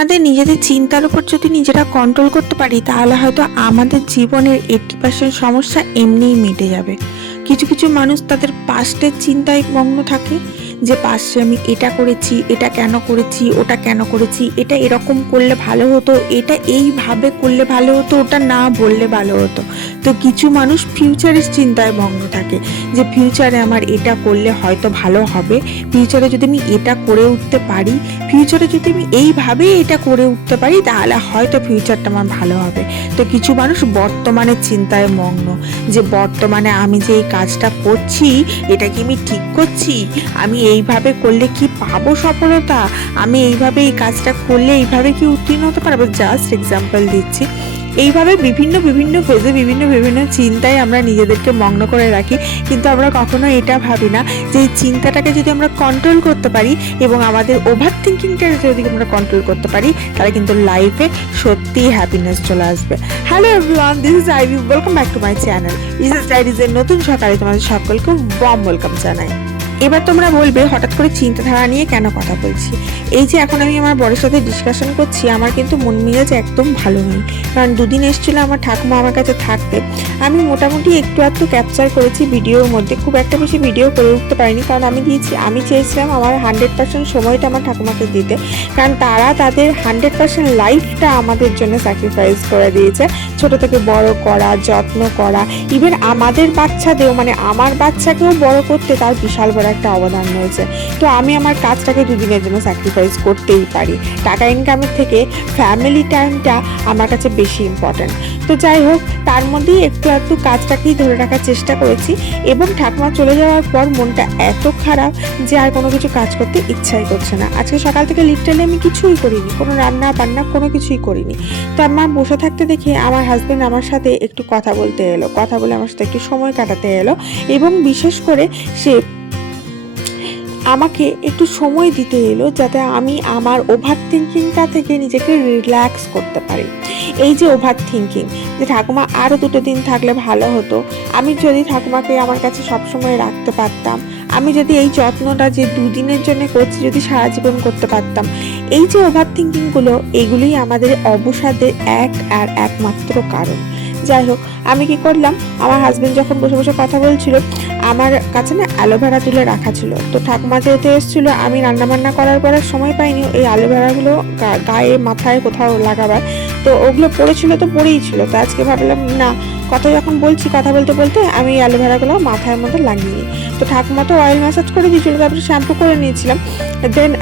আমাদের নিজেদের চিন্তার উপর যদি নিজেরা কন্ট্রোল করতে পারি তাহলে হয়তো আমাদের জীবনের 80% সমস্যা এমনিই মিটে যাবে। কিছু কিছু মানুষ তাদের পাস্টের চিন্তায় মগ্ন থাকে, যে পাস্টে আমি এটা করেছি, এটা কেন করেছি, ওটা কেন করেছি, এটা এরকম করলে ভালো হতো, এটা এইভাবে করলে ভালো হতো, ওটা না বললে ভালো হতো। তো কিছু মানুষ ফিউচারের চিন্তায় মগ্ন থাকে, যে ফিউচারে আমার এটা করলে হয়তো ভালো হবে, ফিউচারে যদি আমি এটা করে উঠতে পারি, ফিউচারে যদি আমি এইভাবে এটা করে উঠতে পারি তাহলে হয়তো ফিউচারটা আমার ভালো হবে। তো কিছু মানুষ বর্তমানের চিন্তায় মগ্ন, যে বর্তমানে আমি যে এই কাজটা করছি এটা কি আমি ঠিক করছি, আমি এইভাবে করলে কি পাবো সফলতা, আমি এইভাবে এই কাজটা করলে এইভাবে কি উত্তীর্ণ হতে পারবো। জাস্ট এক্সাম্পল দিচ্ছি। এইভাবে বিভিন্ন বিভিন্ন ফেজে বিভিন্ন বিভিন্ন চিন্তায় আমরা নিজেদেরকে মগ্ন করে রাখি, কিন্তু আমরা কখনো এটা ভাবি না যে এই চিন্তাটাকে যদি আমরা কন্ট্রোল করতে পারি এবং আমাদের ওভার থিঙ্কিংটাকে যদি আমরা কন্ট্রোল করতে পারি তাহলে কিন্তু লাইফে সত্যিই হ্যাপিনেস চলে আসবে। Hello everyone, this is Ivy, welcome back to my channel ইজেস ডায়েরিজের নতুন সকালে তোমাদের সকলকে ওয়ার্ম ওয়েলকাম জানাই। এবার তোমরা বলবে হঠাৎ করে চিন্তাধারা নিয়ে কেন কথা বলছি। এই যে এখন আমি আমার বড়ের সাথে ডিসকাশন করছি, আমার কিন্তু মন মেজাজ একদম ভালো নেই, কারণ দুদিন এসেছিল আমার ঠাকুমা আমার কাছে থাকতে। আমি মোটামুটি একটু আধটু ক্যাপচার করেছি ভিডিওর মধ্যে, খুব একটা বেশি ভিডিও করে উঠতে পারিনি, কারণ আমি চেয়েছিলাম আমার 100% সময়টা আমার ঠাকুমাকে দিতে, কারণ তারা তাদের 100% লাইফটা আমাদের জন্য স্যাক্রিফাইস করে দিয়েছে। ছোট থেকে বড় করা, যত্ন করা, ইভেন আমাদের বাচ্চাদেরও, মানে আমার বাচ্চাকেও বড় করতে তার বিশাল বড় একটা অবদান রয়েছে। তো আমি আমার কাজটাকে দুদিনের জন্য স্যাক্রিফাইস করতেই পারি। টাকা ইনকামের থেকে ফ্যামিলি টাইমটা আমার কাছে বেশি ইম্পর্ট্যান্ট। তো যাই হোক, তার মধ্যেই একটু একটু কাজটাকেই ধরে রাখার চেষ্টা করেছি, এবং ঠাকুমা চলে যাওয়ার পর মনটা এত খারাপ যে আর কোনো কিছু কাজ করতে ইচ্ছাই করছে না। আজকে সকাল থেকে লিটারালি আমি কিছুই করিনি, কোনো রান্না বান্না কোনো কিছুই করিনি। তো আমার বসে থাকতে দেখে আমার হাজব্যান্ড আমার সাথে একটু কথা বলতে এলো, কথা বলে আমার সাথে একটু সময় কাটাতে এলো, এবং বিশেষ করে সে আমাকে একটু সময় দিতে এলো যাতে আমি আমার ওভার থিঙ্কিংটা থেকে নিজেকে রিল্যাক্স করতে পারি। এই যে ওভার থিঙ্কিং, যে ঠাকুমা আরও 2 দিন থাকলে ভালো হতো, আমি যদি ঠাকুমাকে আমার কাছে সবসময় রাখতে পারতাম, আমি যদি এই যত্নটা যে 2 দিনের জন্য করছি যদি সারা জীবন করতে পারতাম। এই যে ওভার থিঙ্কিংগুলো, এইগুলোই আমাদের অবসাদের একমাত্র কারণ। যাই হোক, আমি কি করলাম, আমার হাজবেন্ড যখন বসে বসে কথা বলছিল, আমার কাছে না অ্যালোভেরা তুলে রাখা ছিল। তো ঠাকুমা যেহেতু এসেছিল, আমি রান্নাবান্না করার পরে সময় পাইনি এই অ্যালোভেরাগুলো গায়ে মাথায় কোথাও লাগাবার, তো ওগুলো পড়েছিল তো পড়েই ছিল। তো আজকে ভাবলাম না, কথা যখন বলছি, কথা বলতে বলতে আমি অ্যালোভেরাগুলো মাথার মধ্যে লাগিয়ে নিই। তো ঠাকুমা তো অয়েল ম্যাসাজ করে দিয়েছিল, তারপরে শ্যাম্পু করে নিয়েছিলাম। দেন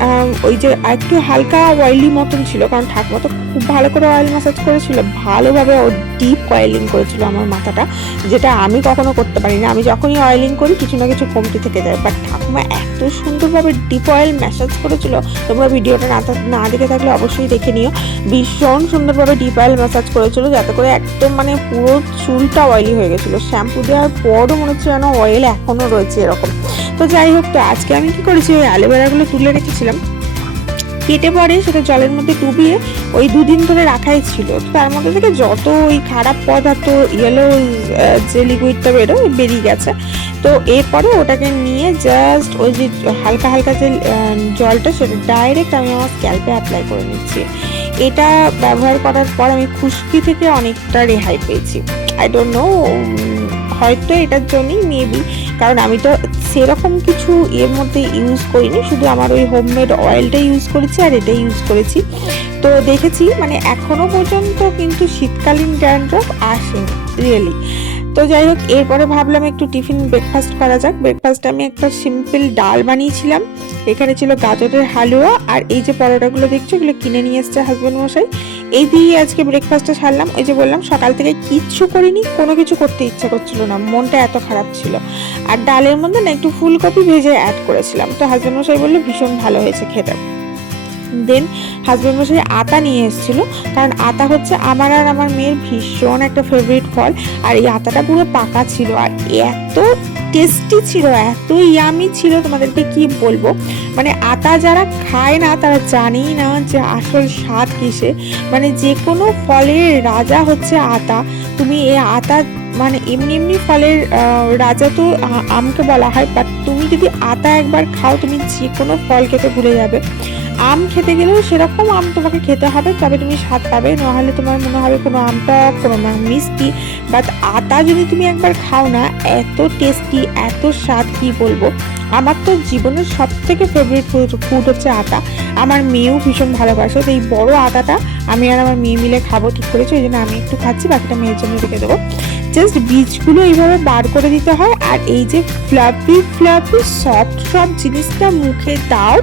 ওই যে একটু হালকা অয়েলি মতন ছিল, কারণ ঠাকুমা তো খুব ভালো করে অয়েল ম্যাসাজ করেছিল, ভালোভাবে ডিপ অয়েলিং করেছিল আমার মাথাটা, যেটা আমি কখনো করতে পারি না। আমি যখনই অয়েলিং করি কিছু না কিছু কমতি থেকে যায়, বাট ঠাকুমা এত সুন্দরভাবে ডিপ অয়েল ম্যাসাজ করেছিল। তোমরা ভিডিওটা না দেখে থাকলে অবশ্যই দেখে নিও। ভীষণ সুন্দরভাবে ডিপ অয়েল ম্যাসাজ করেছিল, যাতে করে একদম মানে পুরো চুলটা অয়েলি হয়ে গেছিলো। শ্যাম্পু দেওয়ার পরও মনে হচ্ছে যেন অয়েল এখনও রয়েছে এরকম। তো যাই হোক, তো আজকে আমি কি করেছি, ওই অ্যালোভেরাগুলো তুলে রেখেছিলাম, কেটে পরে সেটা জলের মধ্যে ডুবিয়ে ওই 2 দিন ধরে রাখাই ছিল। তো তার মধ্যে থেকে যত ওই খারাপ পদার্থ, ইয়েলো যে লিকুইডটা বেরিয়ে গেছে। তো এরপরে ওটাকে নিয়ে জাস্ট ওই যে হালকা হালকা যে জলটা, সেটা ডাইরেক্ট আমি আমার স্ক্যাল্পে অ্যাপ্লাই করে নিচ্ছি। এটা ব্যবহার করার পর আমি খুশকি থেকে অনেকটা রেহাই পেয়েছি। আই ডোন্ট নো, হয়তো এটার জন্যই মেবি, কারণ আমি তো সেরকম কিছু এর মধ্যে ইউজ করিনি, শুধু আমার ওই হোমমেড অয়েলটা ইউজ করেছি আর এটা ইউজ করেছি। তো দেখেছি মানে এখনো পর্যন্ত কিন্তু শীতকালীন ড্যান্ড্রফ আসেনি রিয়েলি। তো যাই হোক, এরপরে ভাবলাম একটু টিফিন ব্রেকফাস্ট করা যাক। ব্রেকফাস্টে আমি একটা সিম্পল ডাল বানিয়েছিলাম, এখানে ছিল গাজরের হালুয়া, আর এই যে পরোটাগুলো দেখছো এগুলো কিনে নিয়ে এসছে হাজব্যান্ড মশাই। এই দিয়ে আজকে ব্রেকফাস্টটা সারলাম। ওই যে বললাম সকাল থেকে কিচ্ছু করিনি, কোনো কিছু করতে ইচ্ছা করছিল না, মনটা এত খারাপ ছিল। আর ডালের মধ্যে না একটু ফুলকপি ভেজে অ্যাড করেছিলাম, তো হাজব্যান্ড মশাই বললো ভীষণ ভালো হয়েছে খেতে। দেন হাজব্যান্ড মশাই আতা নিয়ে এসেছিলো, কারণ আতা হচ্ছে আমার আর আমার মেয়ের ভীষণ একটা ফেভারিট ফল। আর এই আতাটা পুরো পাকা ছিল, আর এত টেস্টি ছিল, এত ইয়ামি ছিল, তোমাদেরকে কি বলবো। মানে আতা যারা খায় না তারা জানেই না যে আসল স্বাদ কিসে। মানে যে কোনো ফলের রাজা হচ্ছে আতা। তুমি এই আতা মানে এমনি এমনি ফলের রাজা তো আমকে বলা হয়, বাট তুমি যদি আতা একবার খাও তুমি যে কোনো ফল খেতে ভুলে যাবে। আম খেতে গেলেও সেরকম আম তোমাকে খেতে হবে, তবে তুমি স্বাদ পাবে, নাহলে তোমার মনে হবে কোনো আমটা কোনো মিষ্টি। বাট আতা যদি তুমি একবার খাও না, এত টেস্টি, এত স্বাদ কি বলবো। আমার তো জীবনের সব থেকে ফেভারিট ফুড হচ্ছে আতা। আমার মেয়েও ভীষণ ভালোবাসে, তো এই বড় আতাটা আমি আর আমার মেয়ে মিলে খাবো ঠিক করেছি, ওই জন্য আমি একটু খাচ্ছি, বাকিটা মেয়ের জন্য রেখে দেবো। জাস্ট বীজগুলো এইভাবে বার করে দিতে হয়, আর এই যে ফ্লাফি ফ্লাফি সফট সফট জিনিসটা মুখে দাও,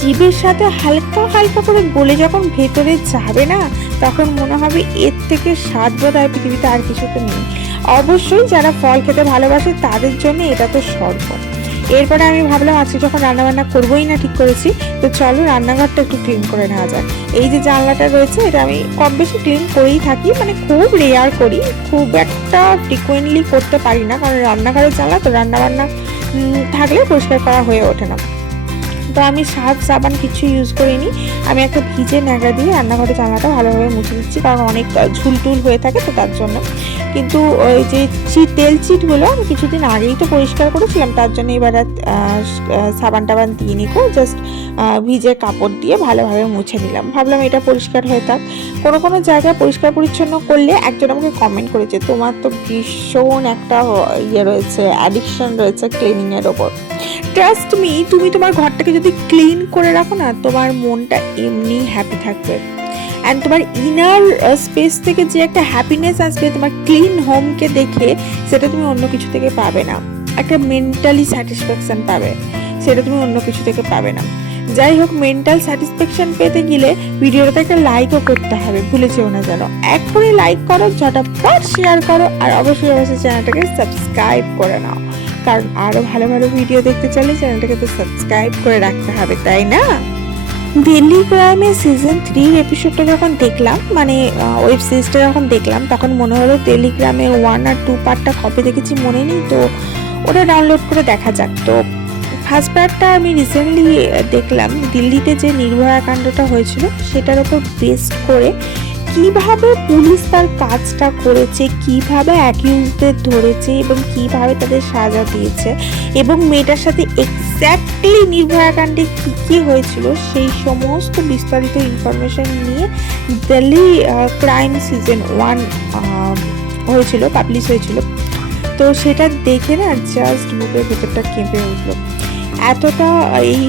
জিভের সাথে হালকা হালকা করে গলে যখন ভেতরে যাবে না, তখন মনে হবে এর থেকে স্বাদ বোধহয় পৃথিবীতে আর কিছু তো নেই। অবশ্যই যারা ফল খেতে ভালোবাসে তাদের জন্য এটা তো স্বর্গ। এরপরে আমি ভাবলাম আজকে যখন রান্নাবান্না করবোই না ঠিক করেছি, তো চলো রান্নাঘরটা একটু ক্লিন করে নেওয়া যাক। এই যে জানলাটা রয়েছে এটা আমি কম বেশি ক্লিন করেই থাকি, মানে খুব রেয়ার করি, খুব একটা ফ্রিকুয়েন্টলি করতে পারি না, কারণ রান্নাঘরের জানলা তো রান্নাবান্না থাকলে পরিষ্কার করা হয়ে ওঠে না। তো আমি সার্ফ সাবান কিছু ইউজ করিনি, আমি একটা ভিজে ন্যাকড়া দিয়ে রান্নাঘরের জানলাটা ভালোভাবে মুছে দিচ্ছি, কারণ অনেক ঝুলটুল হয়ে থাকে তো তার জন্য। কিন্তু ওই যে তেল চিটগুলো আমি কিছুদিন আগেই তো পরিষ্কার করেছিলাম, তার জন্য এবার সাবান টাবান দিয়ে নিকো, জাস্ট ভিজে কাপড় দিয়ে ভালোভাবে মুছে নিলাম। ভাবলাম এটা পরিষ্কার হয়ে থাক। কোনো কোনো জায়গায় পরিষ্কার পরিচ্ছন্ন করলে একজন আমাকে কমেন্ট করেছে, তোমার তো ভীষণ একটা ইয়ে রয়েছে, অ্যাডিকশন রয়েছে ক্লিনিংয়ের ওপর। ট্রাস্ট মি, তুমি তোমার ঘরটাকে যদি ক্লিন করে রাখো না, তোমার মনটা এমনি হ্যাপি থাকবে, অ্যান্ড তোমার ইনার স্পেস থেকে যে একটা হ্যাপিনেস আসবে তোমার ক্লিন হোমকে দেখে, সেটা তুমি অন্য কিছু থেকে পাবে না। একটা মেন্টালি স্যাটিসফ্যাকশন পাবে, সেটা তুমি অন্য কিছু থেকে পাবে না। যাই হোক, মেন্টাল স্যাটিসফ্যাকশন পেতে গেলে ভিডিওটাতে একটা লাইকও করতে হবে, ভুলে যেও না যেন। এখনই লাইক করো, ঝটাপট শেয়ার করো, আর অবশ্যই অবশ্যই চ্যানেলটাকে সাবস্ক্রাইব করে নাও, কারণ আরও ভালো ভালো ভিডিও দেখতে চাইলে চ্যানেলটাকে তো সাবস্ক্রাইব করে রাখতে হবে, তাই না? দিল্লি ক্রাইমের সিজন 3 এপিসোডটা যখন দেখলাম, মানে ওয়েব সিরিজটা যখন দেখলাম, তখন মনে হলো দিল্লি ক্রাইমের 1 আর 2 পার্টটা কবে দেখেছি মনে নেই, তো ওটা ডাউনলোড করে দেখা যাক। তো ফার্স্ট পার্টটা আমি রিসেন্টলি দেখলাম, দিল্লিতে যে নির্ভয়া কাণ্ডটা হয়েছিল সেটার উপর বেস করে কিভাবে পুলিশ তার কাজটা করেছে, কিভাবে অ্যাকিউজদের ধরেছে এবং কিভাবে তাদের সাজা দিয়েছে, এবং মেয়েটার সাথে এক্স্যাক্টলি নির্ভয়া কাণ্ডে কী কী হয়েছিল সেই সমস্ত বিস্তারিত ইনফরমেশন নিয়ে দিল্লি ক্রাইম সিজন 1 হয়েছিল, পাবলিশ হয়েছিল। তো সেটা দেখে না জাস্ট বুকের ভেতরটা কেঁপে উঠলো। এতটা এই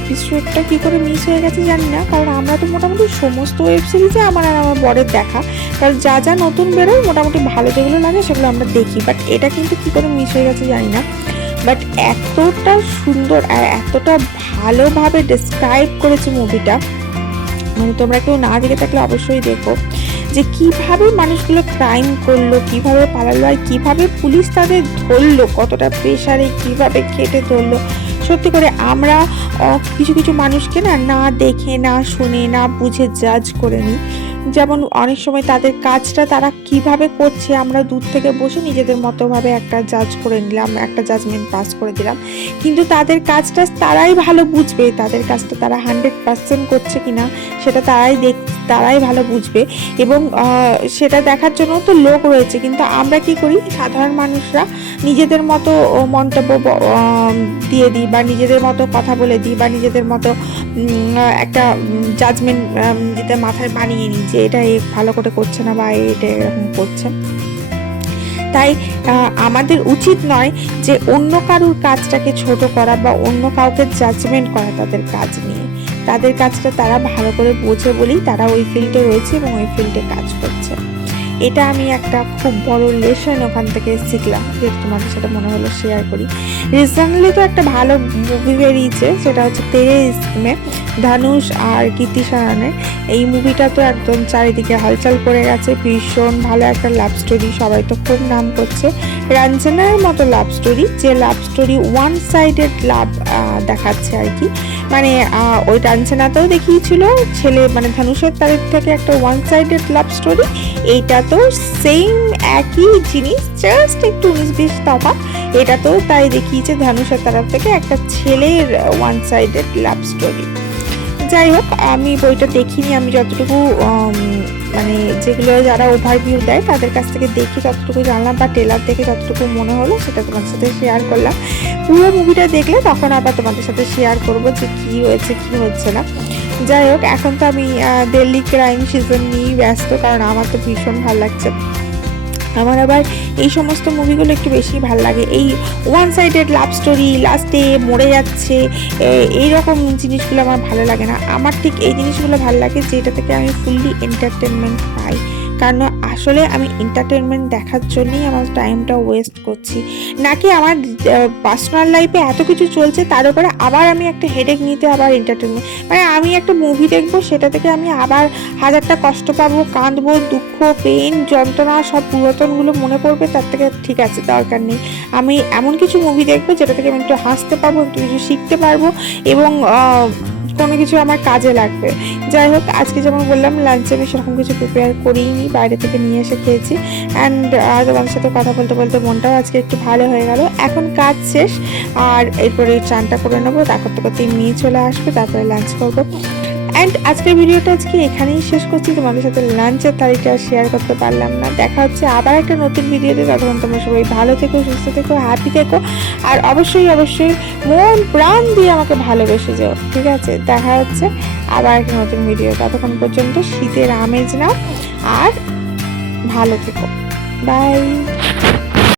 এপিসোডটা কী করে মিস হয়ে গেছে জানি না, কারণ আমরা তো মোটামুটি সমস্ত ওয়েব সিরিজে আমার আর আমার বরের দেখা, কারণ যা যা নতুন বেরোয় মোটামুটি ভালো যেগুলো লাগে সেগুলো আমরা দেখি, বাট এটা কিন্তু কী করে মিস হয়ে গেছে জানি না। বাট এতটা সুন্দর আর এতটা ভালোভাবে ডেসক্রাইব করেছে মুভিটা, মানে তোমরা কেউ না দেখে থাকলে অবশ্যই দেখো, যে কিভাবে মানুষগুলো ক্রাইম করলো, কিভাবে পালালো, আর কিভাবে পুলিশ তাদের ধরলো, কতটা প্রেশারে কিভাবে কেটে ধরলো। সত্যি করে আমরা কিছু কিছু মানুষকে না দেখে, না শুনে, না বুঝে জাজ করে নিই। যেমন অনেক সময় তাদের কাজটা তারা কিভাবে করছে আমরা দূর থেকে বসে নিজেদের মতোভাবে একটা জাজ করে নিলাম, একটা জাজমেন্ট পাস করে দিলাম, কিন্তু তাদের কাজটা তারাই ভালো বুঝবে, তাদের কাজটা তারা 100% করছে কিনা সেটা তারাই ভালো বুঝবে, এবং সেটা দেখার জন্য তো লোক রয়েছে। কিন্তু আমরা কি করি, সাধারণ মানুষরা নিজেদের মতো মন্তব্য দিয়ে দিই, বা নিজেদের মতো কথা বলে দিই, বা নিজেদের মতো একটা জাজমেন্ট যেটা মাথায় বানিয়ে নিই যে এটা ভালো করে করছে না, বা এটা এরকম করছে। তাই আমাদের উচিত নয় যে অন্য কারুর কাজটাকে ছোট করা বা অন্য কাউকে জাজমেন্ট করা তাদের কাজ নিয়ে। তাদের কাজটা তারা ভালো করে বোঝে বলেই তারা ওই ফিল্ডে রয়েছে এবং ওই ফিল্ডে কাজ করছে। এটা আমি একটা খুব বড় লেসন ওখান থেকে শিখলাম, যেটা তোমাদের সাথে মনে হলো শেয়ার করি। রিসেন্টলি তো একটা ভালো মুভি বেরিয়েছে, সেটা হচ্ছে তেরে ইস্কমে, ধানুষ আর কীর্তি সারানের। এই মুভিটা তো একদম চারিদিকে হালচাল করে গেছে, ভীষণ ভালো একটা লাভ স্টোরি, সবাই তো খুব নাম করছে। রঞ্জনার মতো লাভ স্টোরি, যে লাভ স্টোরি ওয়ান সাইডেড লাভ দেখাচ্ছে আর কি, মানে ওই রঞ্জনাতেও দেখিয়েছিল ছেলে মানে ধানুষের তরফ থেকে একটা ওয়ান সাইডেড লাভ স্টোরি, এইটা তো সেম একই জিনিস, জাস্ট একটু 19-20 তফাৎ। এটা তো তাই দেখিয়েছে ধানুষের তরফ থেকে একটা ছেলের ওয়ান সাইডেড লাভ স্টোরি। যাই হোক, আমি বইটা দেখিনি, আমি যতটুকু মানে যেগুলো যারা ওভারভিউ দেয় তাদের কাছ থেকে দেখি ততটুকু জানলাম, বা ট্রেলার দেখে যতটুকু মনে হলো সেটা তোমাদের সাথে শেয়ার করলাম। পুরো মুভিটা দেখলে তখন আবার তোমাদের সাথে শেয়ার করবো যে কী হয়েছে কী হচ্ছে না। যাই হোক, এখন তো আমি দিল্লি ক্রাইম সিজন নিয়েই ব্যস্ত, কারণ আমার তো ভীষণ ভালো লাগছে। আমার আবার এই সমস্ত মুভিগুলো একটু বেশি ভালো লাগে, এই ওয়ান সাইডেড লাভ স্টোরি, লাস্টে মরে যাচ্ছে এই রকম জিনিসগুলো আমার ভালো লাগে না। আমার ঠিক এই জিনিসগুলো ভালো লাগে যেটা থেকে আমি ফুললি এন্টারটেনমেন্ট পাই, কারণ আসলে আমি এন্টারটেনমেন্ট দেখার জন্যই আমার টাইমটা ওয়েস্ট করছি, নাকি আমার পার্সোনাল লাইফে এত কিছু চলছে তার উপরে আবার আমি একটা হেডেক নিতে আবার এন্টারটেনমেন্ট, মানে আমি একটা মুভি দেখবো সেটা থেকে আমি আবার হাজারটা কষ্ট পাবো, কাঁদবো, দুঃখ, পেন, যন্ত্রণা সব পুরাতনগুলো মনে পড়বে, তার থেকে ঠিক আছে দরকার নেই। আমি এমন কিছু মুভি দেখবো যেটা থেকে আমি একটু হাসতে পারবো, একটু কিছু শিখতে পারবো, এবং কোনো কিছু আমার কাজে লাগবে। যাই হোক, আজকে যেমন বললাম লাঞ্চে আমি সেরকম কিছু প্রিপেয়ার করিনি, বাইরে থেকে নিয়ে এসে খেয়েছি। অ্যান্ড তোমাদের সাথে কথা বলতে বলতে মনটাও আজকে একটু ভালো হয়ে গেল। এখন কাজ শেষ, আর এরপরে চানটা করে নেবো, তা করতে করতে মেয়ে চলে আসবে, তারপরে লাঞ্চ করবো। অ্যান্ড আজকের ভিডিওটা আজকে এখানেই শেষ করছি, তোমাদের সাথে লাঞ্চের তারিখটা শেয়ার করতে পারলাম না। দেখা হচ্ছে আবার একটা নতুন ভিডিওতে, ততক্ষণ তোমরা সবাই ভালো থেকো, সুস্থ থেকো, হ্যাপি থেকো, আর অবশ্যই অবশ্যই মন প্রাণ দিয়ে আমাকে ভালোবেসে যাও, ঠিক আছে? দেখা হচ্ছে আবার একটা নতুন ভিডিও, ততক্ষণ পর্যন্ত শীতের আমেজ নাও আর ভালো থেকো, বাই।